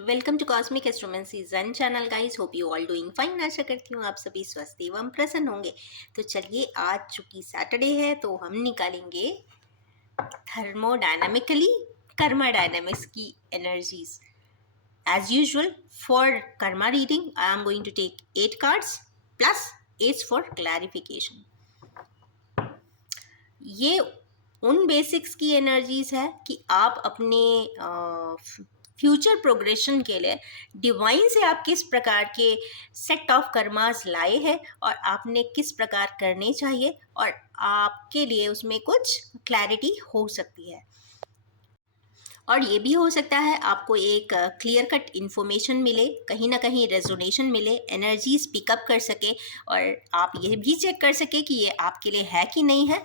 Welcome to cosmic astromancy जन channel guys. Hope you all doing fine. आशा करती हूँ आप सभी स्वस्थ एवं प्रसन्न होंगे। तो चलिए, आज चूंकि सैटरडे है तो हम निकालेंगे थर्मोडायनामिकली कर्मा डायनामिक्स की energies. As usual for karma reading I am going to take 8 cards plus 8 for clarification. ये उन बेसिक्स की एनर्जीज है कि आप अपने फ्यूचर प्रोग्रेशन के लिए डिवाइन से आप किस प्रकार के सेट ऑफ कर्मास लाए हैं और आपने किस प्रकार करने चाहिए, और आपके लिए उसमें कुछ क्लैरिटी हो सकती है। और ये भी हो सकता है आपको एक क्लियर कट इन्फॉर्मेशन मिले, कहीं ना कहीं रेजोनेशन मिले, एनर्जीज पिकअप कर सके, और आप ये भी चेक कर सके कि ये आपके लिए है कि नहीं है।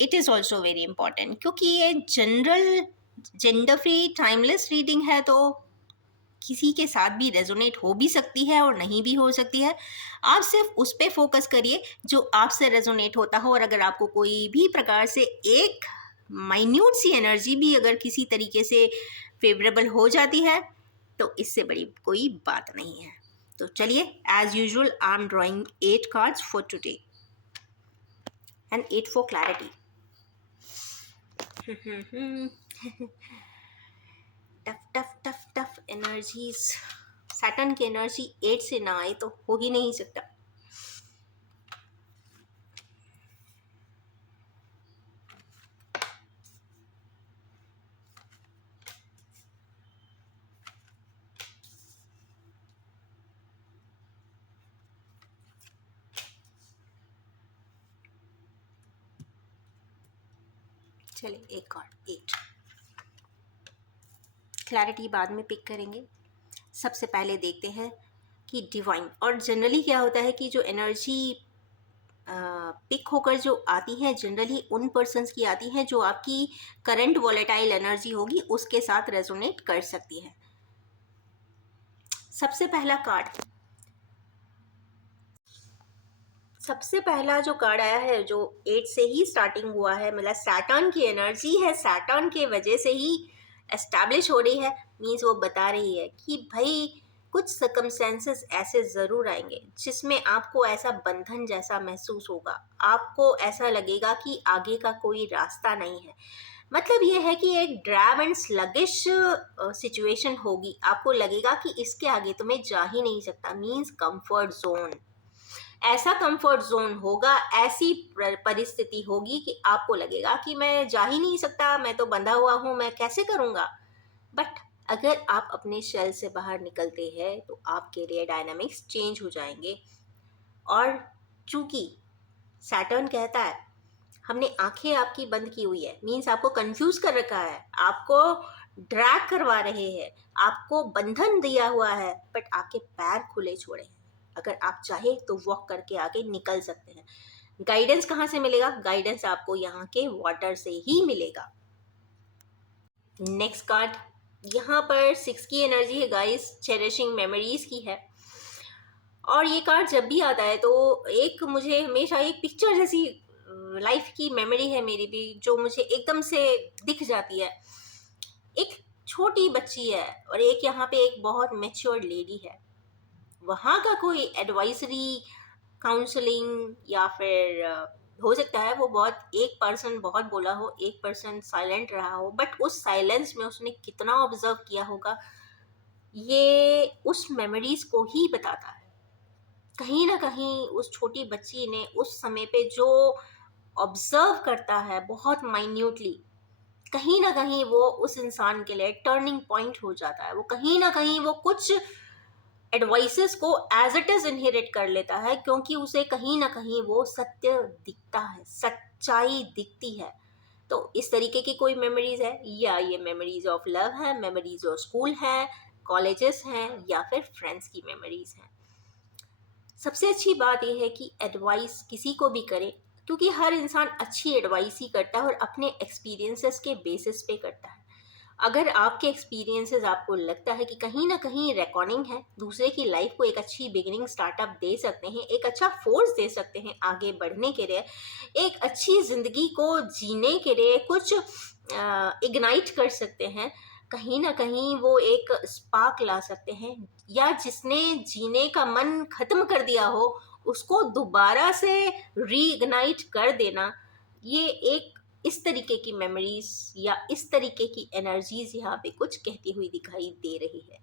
It is also very important, क्योंकि ये general gender free timeless reading है, तो किसी के साथ भी रेजोनेट हो भी सकती है और नहीं भी हो सकती है। आप सिर्फ उस पर फोकस करिए जो आपसे रेजोनेट होता हो, और अगर आपको कोई भी प्रकार से एक माइन्यूट सी एनर्जी भी अगर किसी तरीके से फेवरेबल हो जाती है तो इससे बड़ी कोई बात नहीं है। तो चलिए, as usual I am drawing 8 cards for today and 8 for clarity. Tough tough tough tough energies. Saturn की एनर्जी 8 से ना आए तो हो ही नहीं सकता। चलिए, एक कार्ड 8, क्लैरिटी बाद में पिक करेंगे। सबसे पहले देखते हैं कि डिवाइन, और जनरली क्या होता है कि जो एनर्जी पिक होकर जो आती है जनरली उन पर्सन्स की आती हैं जो आपकी करंट वॉलेटाइल एनर्जी होगी उसके साथ रेजोनेट कर सकती है। सबसे पहला जो कार्ड आया है जो 8 से ही स्टार्टिंग हुआ है, मतलब सैटर्न की एनर्जी है, सैटर्न के वजह से ही एस्टैब्लिश हो रही है। मीन्स वो बता रही है कि भाई कुछ सर्कमस्टेंसेस ऐसे ज़रूर आएंगे जिसमें आपको ऐसा बंधन जैसा महसूस होगा, आपको ऐसा लगेगा कि आगे का कोई रास्ता नहीं है। मतलब ये है कि एक ड्रैब एंड स्लगिश सिचुएशन होगी, आपको लगेगा कि इसके आगे तो मैं जा ही नहीं सकता। मीन्स कंफर्ट जोन, ऐसा कंफर्ट जोन होगा, ऐसी परिस्थिति होगी कि आपको लगेगा कि मैं जा ही नहीं सकता, मैं तो बंधा हुआ हूँ, मैं कैसे करूँगा। बट अगर आप अपने शेल से बाहर निकलते हैं तो आपके लिए डायनामिक्स चेंज हो जाएंगे। और चूंकि सैटर्न कहता है हमने आंखें आपकी बंद की हुई है, मीन्स आपको कंफ्यूज कर रखा है, आपको ड्रैग करवा रहे हैं, आपको बंधन दिया हुआ है, बट आपके पैर खुले छोड़े हैं। अगर आप चाहे तो वॉक करके आगे निकल सकते हैं। गाइडेंस कहाँ से मिलेगा? गाइडेंस आपको यहाँ के वाटर से ही मिलेगा। नेक्स्ट कार्ड, यहाँ पर 6 की एनर्जी है गाइस, चेरिशिंग मेमोरीज की है। और ये कार्ड जब भी आता है तो एक मुझे हमेशा एक पिक्चर जैसी लाइफ की मेमोरी है मेरी भी, जो मुझे एकदम से दिख जाती है। एक छोटी बच्ची है और एक यहाँ पे एक बहुत मैच्योर्ड लेडी है। वहाँ का कोई एडवाइजरी काउंसलिंग या फिर हो सकता है वो बहुत, एक पर्सन बहुत बोला हो, एक पर्सन साइलेंट रहा हो, बट उस साइलेंस में उसने कितना ऑब्जर्व किया होगा ये उस मेमोरीज को ही बताता है। कहीं ना कहीं उस छोटी बच्ची ने उस समय पे जो ऑब्जर्व करता है बहुत माइन्यूटली, कहीं ना कहीं वो उस इंसान के लिए टर्निंग पॉइंट हो जाता है। वो कहीं ना कहीं वो कुछ एडवाइसेस को एज इट इज इनहेरिट कर लेता है, क्योंकि उसे कहीं ना कहीं वो सत्य दिखता है, सच्चाई दिखती है। तो इस तरीके की कोई मेमोरीज है, या ये मेमोरीज ऑफ लव है, मेमोरीज ऑफ स्कूल है, कॉलेजेस हैं, या फिर फ्रेंड्स की मेमोरीज हैं। सबसे अच्छी बात यह है कि एडवाइस किसी को भी करें, क्योंकि हर इंसान अच्छी एडवाइस ही करता है और अपने एक्सपीरियंसेस के बेसिस पे करता है। अगर आपके एक्सपीरियंसेस आपको लगता है कि कहीं ना कहीं रिकॉर्डिंग है, दूसरे की लाइफ को एक अच्छी बिगिनिंग स्टार्टअप दे सकते हैं, एक अच्छा फोर्स दे सकते हैं आगे बढ़ने के लिए, एक अच्छी ज़िंदगी को जीने के लिए कुछ इग्नाइट कर सकते हैं, कहीं ना कहीं वो एक स्पार्क ला सकते हैं, या जिसने जीने का मन खत्म कर दिया हो उसको दोबारा से रीइग्नाइट कर देना। ये एक इस तरीके की मेमोरीज या इस तरीके की एनर्जीज यहाँ पे कुछ कहती हुई दिखाई दे रही है।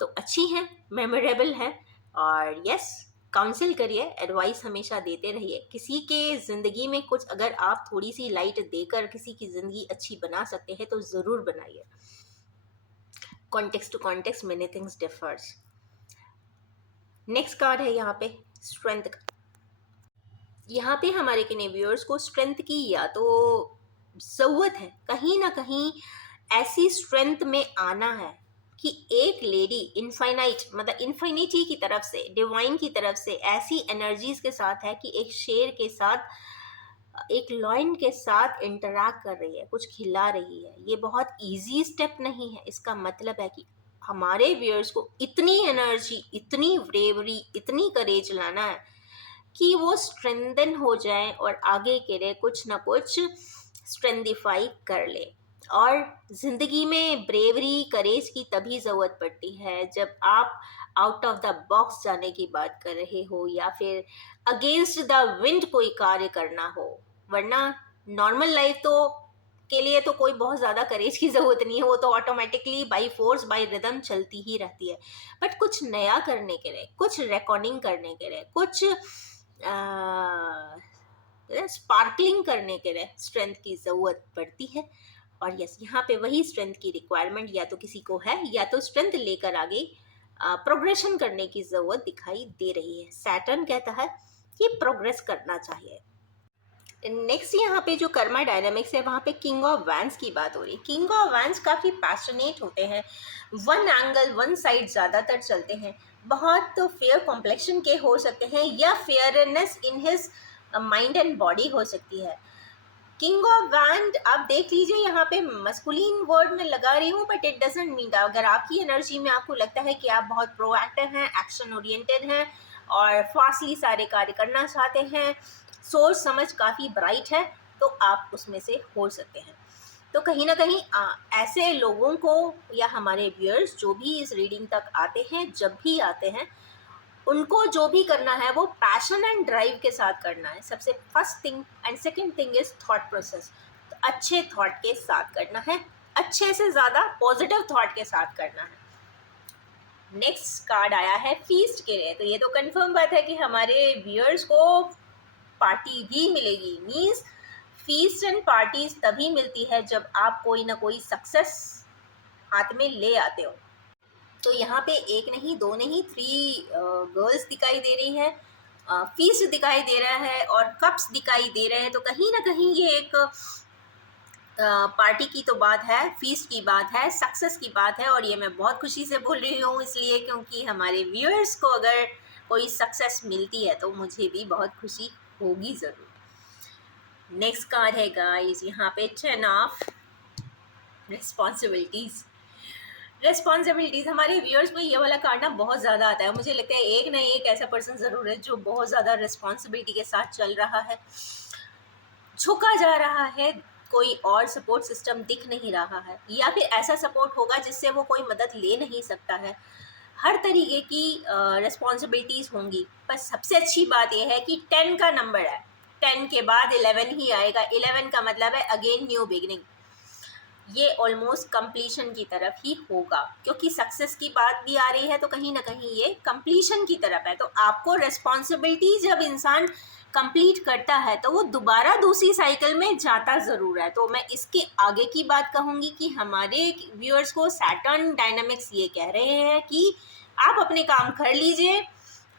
तो अच्छी है, मेमोरेबल है। और यस, काउंसिल करिए, एडवाइस हमेशा देते रहिए। किसी के ज़िंदगी में कुछ अगर आप थोड़ी सी लाइट देकर किसी की ज़िंदगी अच्छी बना सकते हैं तो ज़रूर बनाइए। Context to context many things differs. Next card है यहाँ पे स्ट्रेंथ का। यहाँ पे हमारे किन्हीं व्यूअर्स को स्ट्रेंथ की या तो ज़रूरत है, कहीं ना कहीं ऐसी स्ट्रेंथ में आना है कि एक लेडी इनफाइनाइट, मतलब इन्फिनिटी की तरफ से, डिवाइन की तरफ से ऐसी एनर्जीज के साथ है कि एक शेर के साथ, एक लॉयन के साथ इंटरैक्ट कर रही है, कुछ खिला रही है। ये बहुत इजी स्टेप नहीं है। इसका मतलब है कि हमारे व्यूअर्स को इतनी एनर्जी, इतनी ब्रेवरी, इतनी करेज लाना है कि वो स्ट्रेंथन हो जाए और आगे के लिए कुछ ना कुछ स्ट्रेंथिफाई कर ले। और ज़िंदगी में ब्रेवरी, करेज की तभी ज़रूरत पड़ती है जब आप आउट ऑफ द बॉक्स जाने की बात कर रहे हो या फिर अगेंस्ट द विंड कोई कार्य करना हो। वरना नॉर्मल लाइफ तो के लिए तो कोई बहुत ज़्यादा करेज की ज़रूरत नहीं है, वो तो automatically by force, by rhythm चलती ही रहती है। बट कुछ नया करने के लिए, कुछ रिकॉर्डिंग करने के लिए, कुछ स्पार्कलिंग करने के लिए स्ट्रेंथ की ज़रूरत पड़ती है। और यस, यहाँ पे वही स्ट्रेंथ की रिक्वायरमेंट या तो किसी को है या तो स्ट्रेंथ लेकर आगे प्रोग्रेशन करने की ज़रूरत दिखाई दे रही है। सैटर्न कहता है कि प्रोग्रेस करना चाहिए। नेक्स्ट यहाँ पे जो कर्मा डायनामिक्स है वहाँ पे किंग ऑफ वैंस की बात हो रही है। किंग ऑफ वैंस काफ़ी पैशनेट होते हैं, वन एंगल, वन साइड ज़्यादातर चलते हैं, बहुत तो फेयर कॉम्प्लेक्शन के हो सकते हैं या fairness in his mind and body हो सकती है। किंग ऑफ वैंड आप देख लीजिए, यहाँ पे मस्कुलिन वर्ड में लगा रही हूँ बट इट डजंट मीन, अगर आपकी एनर्जी में आपको लगता है कि आप बहुत प्रोएक्टिव हैं, एक्शन ओरिएंटेड हैं और फास्टली सारे कार्य करना चाहते हैं, सोच समझ काफ़ी ब्राइट है, तो आप उसमें से हो सकते हैं। तो कहीं ना कहीं ऐसे लोगों को या हमारे व्यूअर्स जो भी इस रीडिंग तक आते हैं, जब भी आते हैं, उनको जो भी करना है वो पैशन एंड ड्राइव के साथ करना है। सबसे first thing and second thing is thought process. तो अच्छे थॉट के साथ करना है, अच्छे से ज़्यादा पॉजिटिव थॉट के साथ करना है। नेक्स्ट कार्ड आया है फीस्ट के लिए। तो ये तो कंफर्म बात है कि हमारे व्यूअर्स को पार्टी भी मिलेगी। मीन्स फीस्ट एंड पार्टीज तभी मिलती है जब आप कोई ना कोई सक्सेस हाथ में ले आते हो। तो यहाँ पे एक नहीं, दो नहीं, 3 गर्ल्स दिखाई दे रही है, फीस्ट दिखाई दे रहा है और कप्स दिखाई दे रहे हैं। तो कहीं ना कहीं ये एक पार्टी की तो बात है, फीस्ट की बात है, सक्सेस की बात है। और ये मैं बहुत खुशी से बोल रही हूँ इसलिए क्योंकि हमारे व्यूअर्स को अगर कोई सक्सेस मिलती है तो मुझे भी बहुत खुशी होगी ज़रूर। नेक्स्ट कार्ड है गाइस यहाँ पे 10 ऑफ रिस्पॉन्सिबिलिटीज़। रिस्पॉन्सिबिलिटीज़, हमारे व्यूअर्स में ये वाला कार्ड ना बहुत ज़्यादा आता है। मुझे लगता है एक ना एक ऐसा पर्सन ज़रूर है जो बहुत ज़्यादा रिस्पॉन्सिबिलिटी के साथ चल रहा है, झुका जा रहा है, कोई और सपोर्ट सिस्टम दिख नहीं रहा है, या फिर ऐसा सपोर्ट होगा जिससे वो कोई मदद ले नहीं सकता है। हर तरीके की रिस्पॉन्सिबिलिटीज़ होंगी। पर सबसे अच्छी बात यह है कि 10 का नंबर है, 10 के बाद 11 ही आएगा। 11 का मतलब है अगेन न्यू बिगिनिंग। ये ऑलमोस्ट कंप्लीशन की तरफ ही होगा क्योंकि सक्सेस की बात भी आ रही है, तो कहीं ना कहीं ये कंप्लीशन की तरफ है। तो आपको रिस्पॉन्सिबिलिटी जब इंसान कंप्लीट करता है तो वो दोबारा दूसरी साइकिल में जाता ज़रूर है। तो मैं इसके आगे की बात कहूँगी कि हमारे व्यूअर्स को सैटर्न डायनामिक्स ये कह रहे हैं कि आप अपने काम कर लीजिए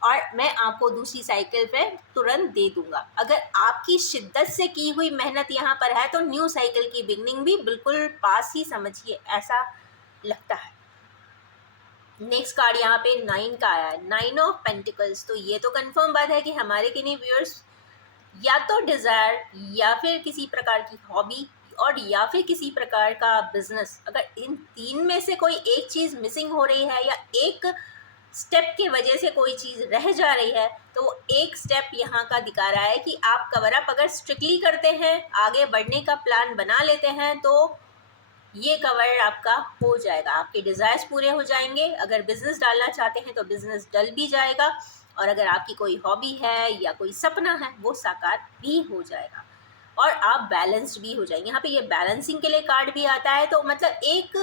और मैं आपको दूसरी साइकिल पे तुरंत दे दूंगा। अगर आपकी शिद्दत से की हुई मेहनत यहाँ पर है तो न्यू साइकिल की बिगनिंग भी बिल्कुल पास ही समझिए, ऐसा लगता है। नेक्स्ट कार्ड यहाँ पे 9 का आया है, 9 ऑफ पेंटिकल्स। तो ये तो कंफर्म बात है कि हमारे किन्हीं व्यूअर्स या तो डिज़ायर या फिर किसी प्रकार की हॉबी और या फिर किसी प्रकार का बिजनेस, अगर इन 3 में से कोई एक चीज़ मिसिंग हो रही है या एक स्टेप की वजह से कोई चीज़ रह जा रही है, तो वो एक स्टेप यहाँ का दिखा रहा है कि आप कवर अप अगर स्ट्रिक्टली करते हैं, आगे बढ़ने का प्लान बना लेते हैं, तो ये कवर आपका हो जाएगा, आपके डिज़ायर्स पूरे हो जाएंगे। अगर बिज़नेस डालना चाहते हैं तो बिज़नेस डल भी जाएगा, और अगर आपकी कोई हॉबी है या कोई सपना है वो साकार भी हो जाएगा, और आप बैलेंस्ड भी हो जाएंगे। यहाँ पे ये बैलेंसिंग के लिए कार्ड भी आता है, तो मतलब एक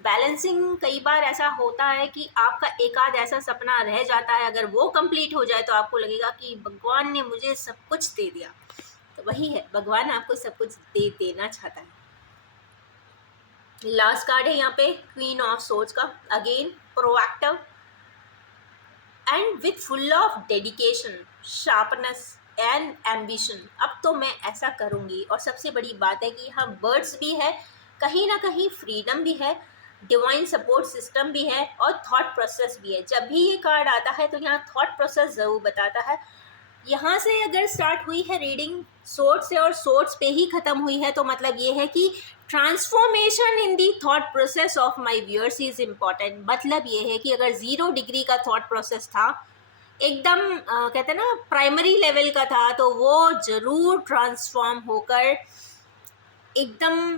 बैलेंसिंग, कई बार ऐसा होता है कि आपका एक आध ऐसा सपना रह जाता है, अगर वो कंप्लीट हो जाए तो आपको लगेगा कि भगवान ने मुझे सब कुछ दे दिया। तो वही है, भगवान आपको सब कुछ दे देना चाहता है। लास्ट कार्ड है यहाँ पे क्वीन ऑफ सोर्ड्स का, again proactive and with full of dedication, sharpness and ambition. अब तो मैं ऐसा करूँगी, और सबसे बड़ी बात है कि यहाँ बर्ड्स भी है, कहीं ना कहीं फ्रीडम भी है, डिवाइन सपोर्ट सिस्टम भी है, और थॉट प्रोसेस भी है। जब भी ये कार्ड आता है तो यहाँ थॉट प्रोसेस ज़रूर बताता है। यहाँ से अगर स्टार्ट हुई है रीडिंग सोर्ट से और सोर्ट्स पे ही ख़त्म हुई है, तो मतलब ये है कि transformation in the thought process of my viewers is important. मतलब ये है कि अगर 0 डिग्री का थॉट प्रोसेस था, एकदम कहते हैं ना प्राइमरी लेवल का था, तो वो ज़रूर ट्रांसफॉर्म होकर एकदम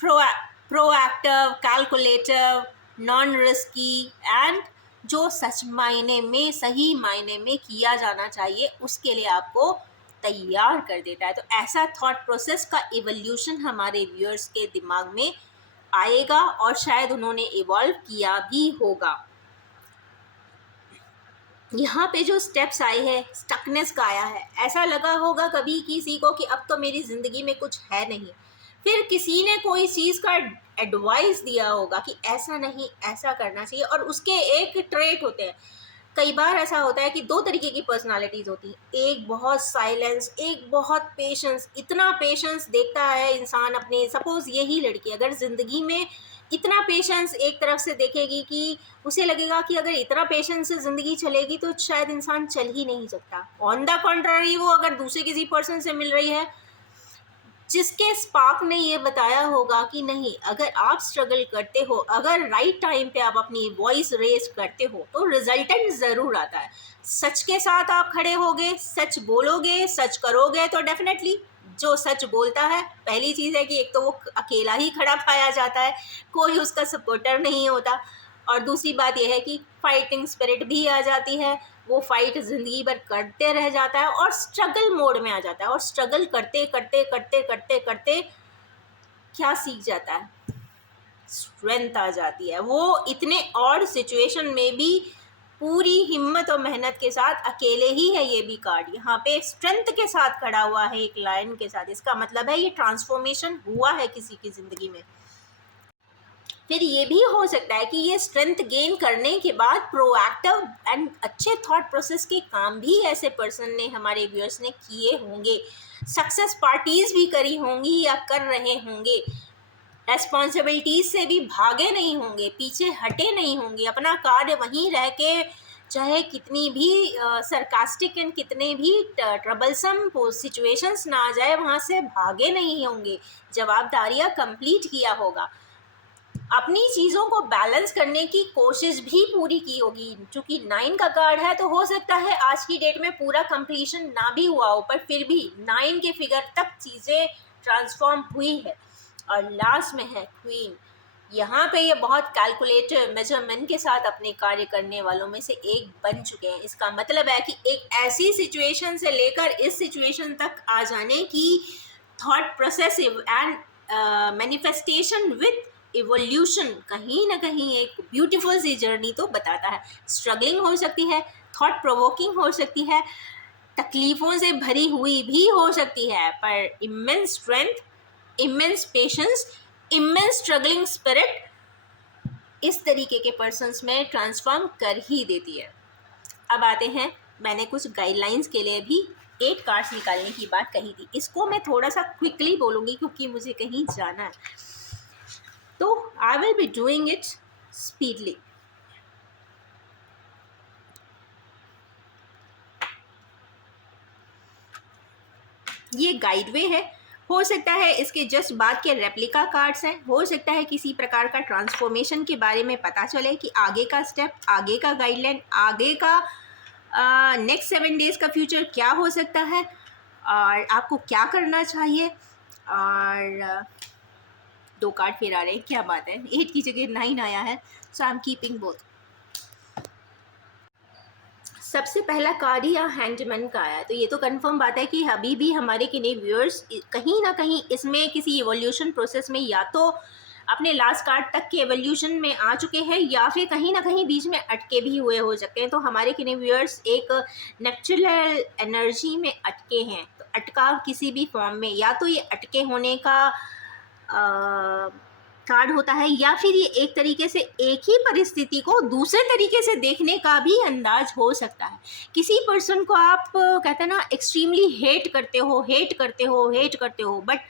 proactive, calculative, non risky and जो सच मायने में, सही मायने में किया जाना चाहिए, उसके लिए आपको तैयार कर देता है। तो ऐसा थॉट प्रोसेस का इवोल्यूशन हमारे व्यूअर्स के दिमाग में आएगा, और शायद उन्होंने इवॉल्व किया भी होगा। यहाँ पे जो स्टेप्स आए हैं, स्टकनेस का आया है, ऐसा लगा होगा कभी किसी को कि अब तो मेरी ज़िंदगी में कुछ है नहीं, फिर किसी ने कोई चीज़ का एडवाइस दिया होगा कि ऐसा नहीं, ऐसा करना चाहिए, और उसके एक ट्रेट होते हैं। कई बार ऐसा होता है कि 2 तरीके की पर्सनालिटीज़ होती हैं, एक बहुत साइलेंस, एक बहुत पेशेंस। इतना पेशेंस देखता है इंसान अपने, सपोज़ यही लड़की अगर ज़िंदगी में इतना पेशेंस एक तरफ से देखेगी कि उसे लगेगा कि अगर इतना पेशेंस से ज़िंदगी चलेगी तो शायद इंसान चल ही नहीं सकता। ऑन द कॉन्ट्ररी, वो अगर दूसरे किसी पर्सन से मिल रही है जिसके स्पार्क ने ये बताया होगा कि नहीं, अगर आप स्ट्रगल करते हो, अगर राइट टाइम पे आप अपनी वॉइस रेज करते हो, तो रिजल्टेंट ज़रूर आता है। सच के साथ आप खड़े होगे, सच बोलोगे, सच करोगे, तो डेफिनेटली जो सच बोलता है, पहली चीज़ है कि एक तो वो अकेला ही खड़ा पाया जाता है, कोई उसका सपोर्टर नहीं होता, और दूसरी बात यह है कि फाइटिंग स्पिरिट भी आ जाती है। वो फाइट ज़िंदगी भर करते रह जाता है और स्ट्रगल मोड में आ जाता है, और स्ट्रगल करते करते करते करते करते क्या सीख जाता है, स्ट्रेंथ आ जाती है। वो इतने ऑड सिचुएशन में भी पूरी हिम्मत और मेहनत के साथ, अकेले ही है ये भी कार्ड, यहाँ पे स्ट्रेंथ के साथ खड़ा हुआ है एक लायन के साथ। इसका मतलब है ये ट्रांसफॉर्मेशन हुआ है किसी की ज़िंदगी में। फिर ये भी हो सकता है कि ये स्ट्रेंथ गेन करने के बाद प्रोएक्टिव एंड अच्छे थॉट प्रोसेस के काम भी ऐसे पर्सन ने, हमारे व्यूअर्स ने किए होंगे, सक्सेस पार्टीज भी करी होंगी या कर रहे होंगे, रेस्पॉन्सिबिलिटीज से भी भागे नहीं होंगे, पीछे हटे नहीं होंगे, अपना कार्य वहीं रह के, चाहे कितनी भी सरकास्टिक एंड कितने भी ट्रबलसम सिचुएशंस ना आ जाए, वहाँ से भागे नहीं होंगे, जवाबदारियाँ कंप्लीट किया होगा, अपनी चीज़ों को बैलेंस करने की कोशिश भी पूरी की होगी। चूँकि 9 का कार्ड है, तो हो सकता है आज की डेट में पूरा कंप्लीशन ना भी हुआ हो, पर फिर भी 9 के फिगर तक चीज़ें ट्रांसफॉर्म हुई है। और लास्ट में है क्वीन। यहाँ पे ये बहुत कैलकुलेटेड मेजरमेंट के साथ अपने कार्य करने वालों में से एक बन चुके हैं। इसका मतलब है कि एक ऐसी सिचुएशन से लेकर इस सिचुएशन तक आ जाने की thought progressive and manifestation with evolution कहीं ना कहीं एक ब्यूटीफुल सी जर्नी तो बताता है। स्ट्रगलिंग हो सकती है, थॉट प्रोवोकिंग हो सकती है, तकलीफ़ों से भरी हुई भी हो सकती है, पर immense strength, immense patience, immense struggling spirit इस तरीके के पर्सन्स में ट्रांसफॉर्म कर ही देती है। अब आते हैं, मैंने कुछ गाइडलाइंस के लिए भी 8 कार्ड्स निकालने की बात कही थी, इसको मैं थोड़ा सा क्विकली बोलूँगी क्योंकि मुझे कहीं जाना है, तो I will be doing it speedily. ये गाइडवे है, हो सकता है इसके जस्ट बाद के रेप्लिका कार्ड्स हैं, हो सकता है किसी प्रकार का ट्रांसफॉर्मेशन के बारे में पता चले कि आगे का स्टेप, आगे का गाइडलाइन, आगे का नेक्स्ट 7 डेज़ का फ्यूचर क्या हो सकता है और आपको क्या करना चाहिए। और 2 कार्ड फिर आ रहे हैं, क्या बात है, 8 की जगह 9 आया है, सो आई एम कीपिंग बोथ। सबसे पहला कार्ड ही हैंडमैन का आया, तो ये तो कंफर्म बात है कि अभी भी हमारे किन्हीं व्यूअर्स कहीं ना कहीं इसमें किसी एवोल्यूशन प्रोसेस में या तो अपने लास्ट कार्ड तक के एवोल्यूशन में आ चुके हैं या फिर कहीं ना कहीं बीच में अटके भी हुए हो सकते हैं। तो हमारे किन्हीं व्यूअर्स एक नेचुरल एनर्जी में अटके हैं, तो अटकाव किसी भी फॉर्म में, या तो ये अटके होने का कार्ड होता है या फिर ये एक तरीके से एक ही परिस्थिति को दूसरे तरीके से देखने का भी अंदाज हो सकता है। किसी पर्सन को आप कहते हैं ना एक्सट्रीमली हेट करते हो, बट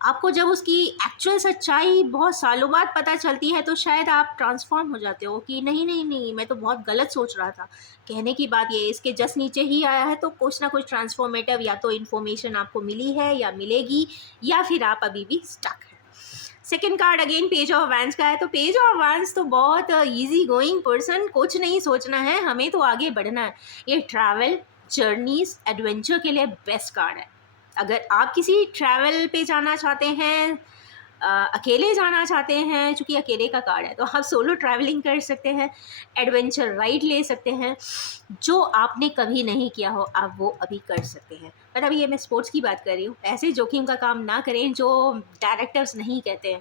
आपको जब उसकी एक्चुअल सच्चाई बहुत सालों बाद पता चलती है तो शायद आप ट्रांसफॉर्म हो जाते हो कि नहीं नहीं नहीं, मैं तो बहुत गलत सोच रहा था। कहने की बात ये, इसके जस्ट नीचे ही आया है, तो कुछ ना कुछ ट्रांसफॉर्मेटिव या तो इन्फॉर्मेशन आपको मिली है या मिलेगी, या फिर आप अभी भी स्टक है। Second card again page of vents का है, तो पेज ऑफ वैंस तो बहुत इजी गोइंग पर्सन, कुछ नहीं सोचना है, हमें तो आगे बढ़ना है। ये ट्रैवल, जर्नीज, एडवेंचर के लिए बेस्ट कार्ड है। अगर आप किसी ट्रैवल पे जाना चाहते हैं, अकेले जाना चाहते हैं, चूँकि अकेले का कार्ड है तो आप सोलो ट्रैवलिंग कर सकते हैं, एडवेंचर राइड ले सकते हैं, जो आपने कभी नहीं किया हो आप वो अभी कर सकते हैं। पर अभी ये मैं स्पोर्ट्स की बात कर रही हूँ, ऐसे जोखिम का काम ना करें जो डायरेक्टर्स नहीं कहते हैं।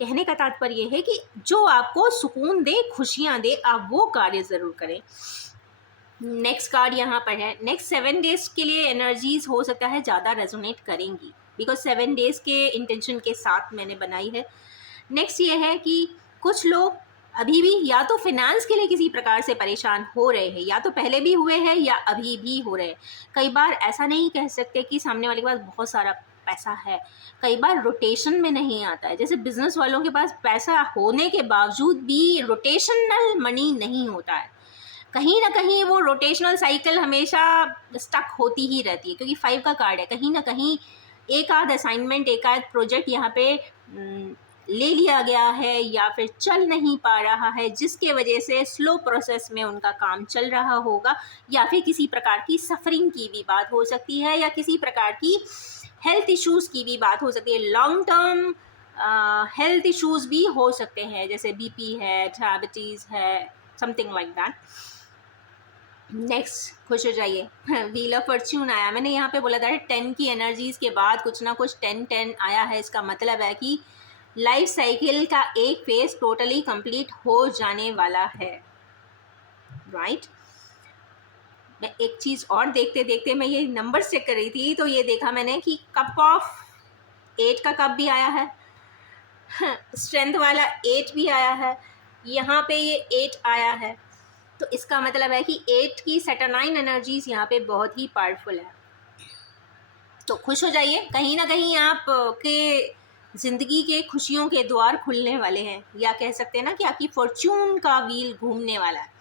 कहने का तात्पर्य है कि जो आपको सुकून दे, खुशियाँ दे, आप वो कार्य ज़रूर करें। नेक्स्ट कार्ड यहाँ पर है, नेक्स्ट 7 डेज के लिए एनर्जीज हो सकता है ज़्यादा रेजोनेट करेंगी, बिकॉज 7 डेज के इंटेंशन के साथ मैंने बनाई है। नेक्स्ट ये है कि कुछ लोग अभी भी या तो फिनेंस के लिए किसी प्रकार से परेशान हो रहे हैं, या तो पहले भी हुए हैं या अभी भी हो रहे हैं। कई बार ऐसा नहीं कह सकते कि सामने वाले के पास बहुत सारा पैसा है, कई बार रोटेशन में नहीं आता है। जैसे बिजनेस वालों के पास पैसा होने के बावजूद भी रोटेशनल मनी नहीं होता है, कहीं ना कहीं वो रोटेशनल साइकिल हमेशा स्टक होती ही रहती है, क्योंकि 5 का कार्ड है। कहीं ना कहीं एक आध असाइनमेंट, एक आध प्रोजेक्ट यहाँ पे ले लिया गया है या फिर चल नहीं पा रहा है, जिसके वजह से स्लो प्रोसेस में उनका काम चल रहा होगा, या फिर किसी प्रकार की सफरिंग की भी बात हो सकती है, या किसी प्रकार की हेल्थ इश्यूज़ की भी बात हो सकती है। लॉन्ग टर्म हेल्थ इश्यूज़ भी हो सकते हैं, जैसे बीपी है, डायबिटीज़ है, समथिंग लाइक दैट। नेक्स्ट खुश हो जाइए, व्हील ऑफ फॉर्च्यून आया। मैंने यहाँ पे बोला था 10 की एनर्जीज़ के बाद कुछ ना कुछ 10-10 आया है, इसका मतलब है कि लाइफ साइकिल का एक फेज टोटली कंप्लीट हो जाने वाला है, राइट। मैं एक चीज़ और देखते देखते मैं ये नंबर चेक कर रही थी, तो ये देखा मैंने कि कप ऑफ 8 का कप भी आया है, स्ट्रेंथ वाला 8 भी आया है, यहाँ पे ये 8 आया है, तो इसका मतलब है कि 8 की सैटरनाइन एनर्जीज यहाँ पे बहुत ही पावरफुल है। तो खुश हो जाइए, कहीं ना कहीं आप के ज़िंदगी के खुशियों के द्वार खुलने वाले हैं, या कह सकते हैं ना कि आपकी फॉर्च्यून का व्हील घूमने वाला है।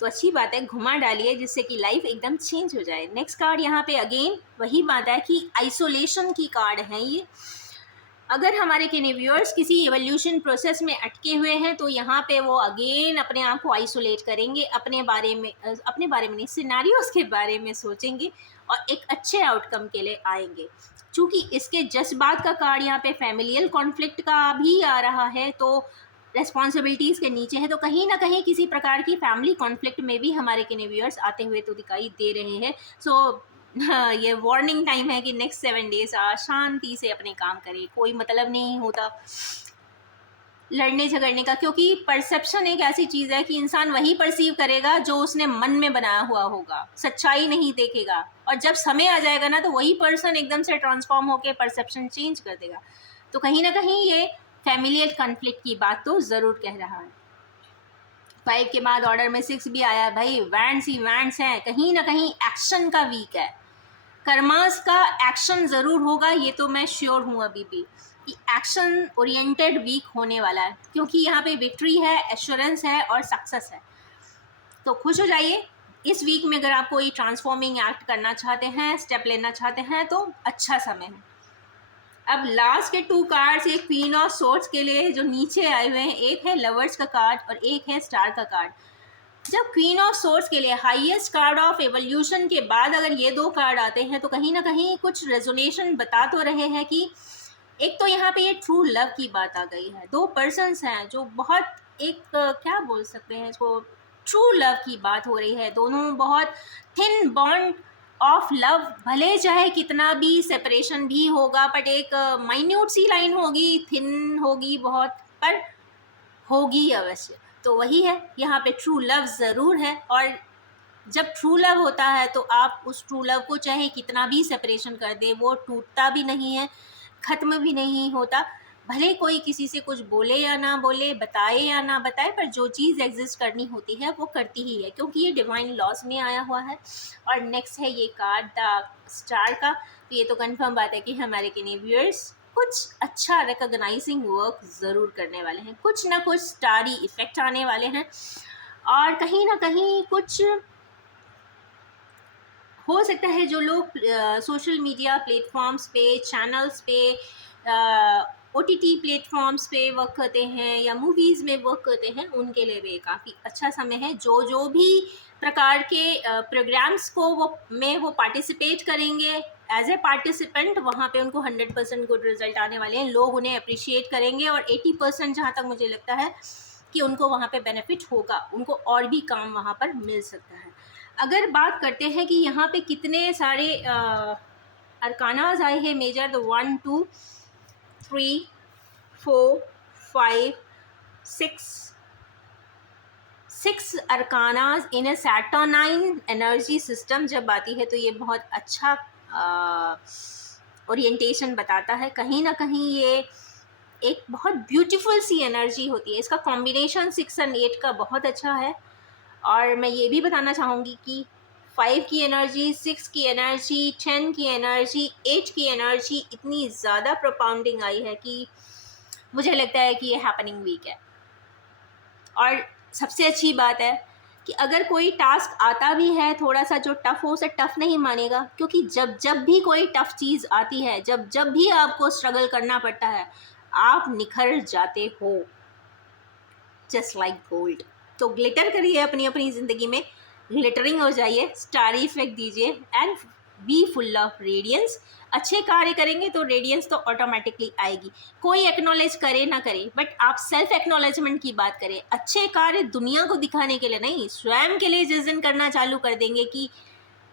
तो अच्छी बात है, घुमा डालिए जिससे कि लाइफ एकदम चेंज हो जाए। नेक्स्ट कार्ड यहाँ पे अगेन वही बात है कि आइसोलेशन की कार्ड है ये। अगर हमारे किन्हीं व्यूअर्स किसी एवोल्यूशन प्रोसेस में अटके हुए हैं तो यहाँ पे वो अगेन अपने आप को आइसोलेट करेंगे, अपने बारे में नहीं, सिनेरियोस के बारे में सोचेंगे और एक अच्छे आउटकम के लिए आएंगे। चूँकि इसके जज्बात का कार्ड यहाँ पे फैमिलियल कॉन्फ्लिक्ट का भी आ रहा है, तो रेस्पॉन्सिबिलिटीज़ के नीचे है, तो कहीं ना कहीं किसी प्रकार की फैमिली कॉन्फ्लिक्ट में भी हमारे किन्हीं व्यूअर्स आते हुए तो दिखाई दे रहे हैं। सो ये वार्निंग टाइम है कि नेक्स्ट 7 डेज शांति से अपने काम करें, कोई मतलब नहीं होता लड़ने झगड़ने का, क्योंकि परसेप्शन एक ऐसी चीज़ है कि इंसान वही परसीव करेगा जो उसने मन में बनाया हुआ होगा, सच्चाई नहीं देखेगा, और जब समय आ जाएगा ना तो वही पर्सन एकदम से ट्रांसफॉर्म होकर परसेप्शन चेंज कर देगा। तो कहीं ना कहीं ये फैमिलियल कॉन्फ्लिक्ट की बात तो ज़रूर कह रहा है। 5 के बाद ऑर्डर में 6 भी आया, भाई वैंड्स ही वैंड्स हैं, कहीं ना कहीं एक्शन का वीक है, कर्मास का एक्शन ज़रूर होगा, ये तो मैं श्योर हूँ अभी भी कि एक्शन ओरिएंटेड वीक होने वाला है, क्योंकि यहाँ पे विक्ट्री है, एश्योरेंस है और सक्सेस है। तो खुश हो जाइए इस वीक में, अगर आप कोई ट्रांसफॉर्मिंग एक्ट करना चाहते हैं, स्टेप लेना चाहते हैं तो अच्छा समय है। अब लास्ट के 2 कार्ड्स, एक क्वीन ऑफ सोर्ड्स के लिए जो नीचे आए हुए हैं, एक है लवर्स का कार्ड और एक है स्टार का कार्ड। जब क्वीन ऑफ सोर्ड्स के लिए हाईएस्ट कार्ड ऑफ एवोल्यूशन के बाद अगर ये 2 कार्ड आते हैं तो कहीं ना कहीं कुछ रेजोनेशन बता तो रहे हैं कि एक तो यहाँ पे ये ट्रू लव की बात आ गई है, दो पर्सन्स हैं जो बहुत एक क्या बोल सकते हैं इसको, ट्रू लव की बात हो रही है, दोनों बहुत थिन बॉन्ड ऑफ लव, भले चाहे कितना भी सेपरेशन भी होगा, बट एक माइन्यूट सी लाइन होगी, थिन होगी बहुत, पर होगी अवश्य। तो वही है, यहाँ पे ट्रू लव ज़रूर है। और जब ट्रू लव होता है तो आप उस ट्रू लव को चाहे कितना भी सेपरेशन कर दे, वो टूटता भी नहीं है, ख़त्म भी नहीं होता। भले कोई किसी से कुछ बोले या ना बोले, बताए या ना बताए, पर जो चीज़ एग्जिस्ट करनी होती है वो करती ही है, क्योंकि ये डिवाइन लॉज में आया हुआ है। और नेक्स्ट है ये कार्ड द स्टार का। तो ये तो कंफर्म बात है कि हमारे व्यूअर्स कुछ अच्छा रिकॉग्नाइजिंग वर्क ज़रूर करने वाले हैं, कुछ ना कुछ स्टारी इफ़ेक्ट आने वाले हैं, और कहीं ना कहीं कुछ हो सकता है जो लोग सोशल मीडिया प्लेटफॉर्म्स पे, चैनल्स पे, OTT प्लेटफॉर्म्स पे वर्क करते हैं या मूवीज़ में वर्क करते हैं, उनके लिए भी काफ़ी अच्छा समय है। जो भी प्रकार के प्रोग्राम्स को वो पार्टिसिपेट करेंगे एज ए पार्टिसिपेंट, वहाँ पे उनको 100% गुड रिजल्ट आने वाले हैं, लोग उन्हें अप्रिशिएट करेंगे, और 80% जहाँ तक मुझे लगता है कि उनको वहाँ पे बेनिफिट होगा, उनको और भी काम वहाँ पर मिल सकता है। अगर बात करते हैं कि यहाँ पे कितने सारे अरकानाज आए हैं मेजर, तो 1 2 3 4 5 6 अरकानाज इन ए सैटर्नाइन एनर्जी सिस्टम जब आती है, तो ये बहुत अच्छा ओरिएंटेशन बताता है। कहीं ना कहीं ये एक बहुत ब्यूटीफुल सी एनर्जी होती है, इसका कॉम्बिनेशन 6 और 8 का बहुत अच्छा है। और मैं ये भी बताना चाहूँगी कि 5 की एनर्जी, 6 की एनर्जी, 10 की एनर्जी, 8 की एनर्जी इतनी ज़्यादा प्रोपाउंडिंग आई है कि मुझे लगता है कि ये हैपनिंग वीक है। और सबसे अच्छी बात है कि अगर कोई टास्क आता भी है थोड़ा सा जो टफ़ हो, उसे टफ़ नहीं मानेगा, क्योंकि जब भी कोई टफ़ चीज़ आती है, जब भी आपको स्ट्रगल करना पड़ता है, आप निखर जाते हो जस्ट लाइक गोल्ड। तो ग्लिटर करिए अपनी अपनी ज़िंदगी में, ग्लिटरिंग हो जाइए, स्टारी इफेक्ट दीजिए, and be full of radiance. अच्छे कार्य करेंगे तो रेडियंस तो ऑटोमेटिकली आएगी, कोई एक्नॉलेज करे ना करे, बट आप सेल्फ एक्नॉलेजमेंट की बात करें। अच्छे कार्य दुनिया को दिखाने के लिए नहीं, स्वयं के लिए जिस दिन करना चालू कर देंगे कि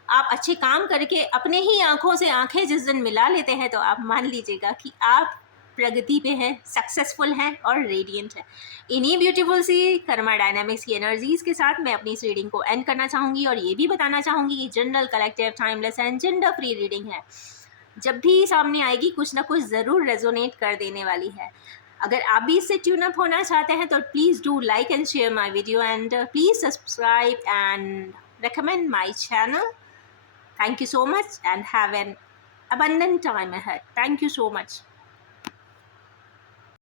आप अच्छे काम करके अपने ही आंखों से आंखें जिस दिन मिला लेते हैं, तो आप मान लीजिएगा कि आप प्रगति पे हैं, सक्सेसफुल हैं और रेडियंट है। इन्हीं ब्यूटीफुल सी कर्मा डायनामिक्स की एनर्जीज़ के साथ मैं अपनी इस रीडिंग को एंड करना चाहूँगी, और ये भी बताना चाहूँगी कि general, collective, timeless and gender free reading है। जब भी सामने आएगी कुछ ना कुछ ज़रूर रेजोनेट कर देने वाली है। अगर आप भी इससे ट्यून अप होना चाहते हैं तो please do like and share my video, and please subscribe and recommend my channel. Thank you so much and have an abundant time ahead. Thank you so much.